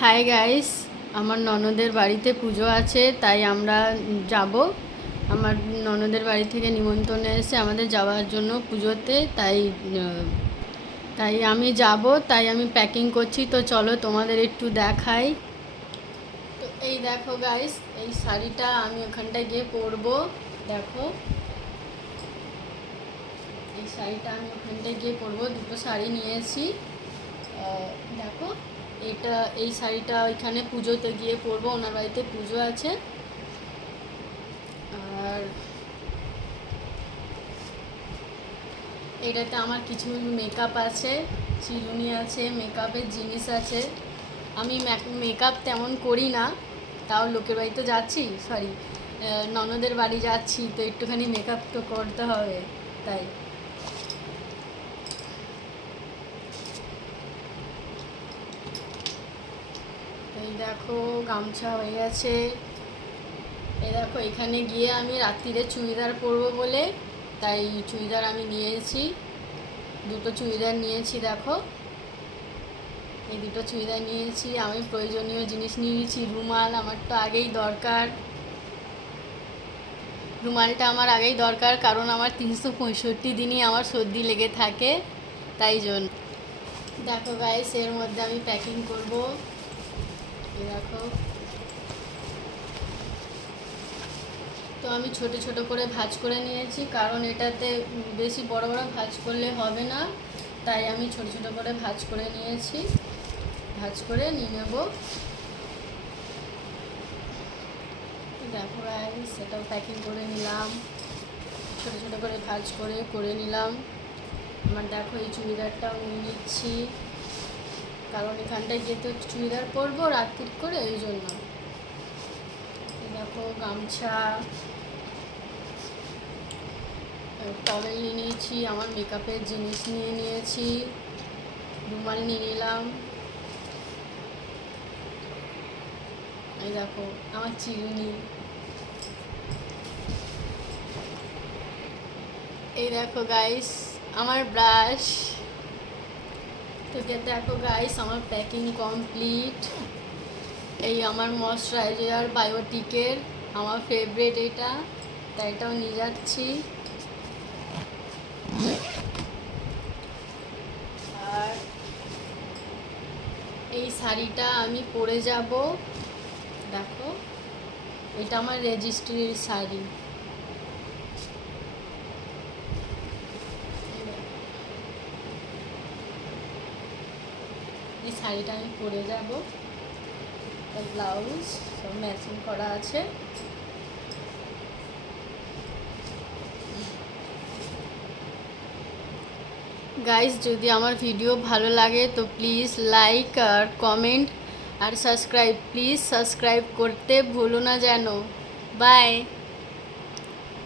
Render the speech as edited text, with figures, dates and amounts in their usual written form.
Hi guys, আমার ননদের বাড়িতে পুজো আছে, তাই আমরা যাব। আমার ননদের বাড়ি থেকে নিমন্ত্রণ এসে আমাদের যাওয়ার জন্য পুজোতে, তাই আমি যাব, তাই আমি প্যাকিং করছি। তো চলো তোমাদের একটু দেখাই। তো এই দেখো গাইস, এই শাড়িটা আমি ওখানটায় গিয়ে পরবো। দেখো, এই শাড়িটা আমি ওখানটায় গিয়ে পরবো। দুটো শাড়ি নিয়েছি। দেখো, এই শাড়িটা ওইখানে পুজোতে গিয়ে পরবো, ওনার বাড়িতে পুজো আছে। আর এটাতে আমার কিছু মেকআপ আছে, চিরুনি আছে, মেকআপের জিনিস আছে। আমি মেকআপ তেমন করি না, তাও লোকের বাড়িতে যাচ্ছি, ননদের বাড়ি যাচ্ছি, তো একটুখানি মেকআপ তো করতে হবে, তাই। এই দেখো, গামছা হয়ে গেছে। এই দেখো, এখানে গিয়ে আমি রাত্রিরে চুড়িদার পরবো বলে, তাই চুড়িদার আমি নিয়েছি। দুটো চুড়িদার নিয়েছি। দেখো, এই দুটো চুড়িদার নিয়েছি। আমি প্রয়োজনীয় জিনিস নিয়েছি। রুমাল আমার তো আগেই দরকার। রুমালটা আমার আগেই দরকার, কারণ আমার 365 দিনই আমার সর্দি লেগে থাকে, তাই জন্য। দেখো গাইস, এর মধ্যে আমি প্যাকিং করব। দেখো, তো আমি ছোট ছোট করে ভাঁজ করে নিয়েছি, কারণ এটাতে বেশি বড় বড় ভাঁজ করলে হবে না, তাই আমি ছোট ছোট করে ভাঁজ করে নিয়েছি। ভাঁজ করে নিয়ে নেব। দেখো গাইস, সেটাও প্যাকিং করে নিলাম, ছোট ছোট করে ভাঁজ করে নিলাম। আমার দেখো, এই চুড়িদারটাও নিয়ে নিচ্ছি, কারণ এখানটায় যেহেতু চুড়িদার পরবো রাত্রির করে, ওই জন্য। দেখো, গামছা, টওয়েল নিয়ে নিয়েছি, আমার মেকআপের জিনিস নিয়ে নিয়েছি, রুমাল নিয়ে নিলাম। এই দেখো, আমার চিরুনি। এই দেখো গাইস, আমার ব্রাশ। তো দেখো গাইস, আমার প্যাকিং কমপ্লিট। এই আমার ময়শ্চারাইজার বায়োটিকের, আমার ফেভারিট এটা, তাই এটাও নিয়ে যাচ্ছি। আর এই শাড়িটা আমি পরে যাব। দেখো, এটা আমার রেজিস্ট্রির শাড়ি। এই শাড়িটা আমি পরে যাব, ব্লাউজ সব ম্যাচিং করা আছে। গাইস, যদি আমার ভিডিও ভালো লাগে তো প্লিজ লাইক আর কমেন্ট আর সাবস্ক্রাইব, প্লিজ সাবস্ক্রাইব করতে ভুলো না যেন। বাই।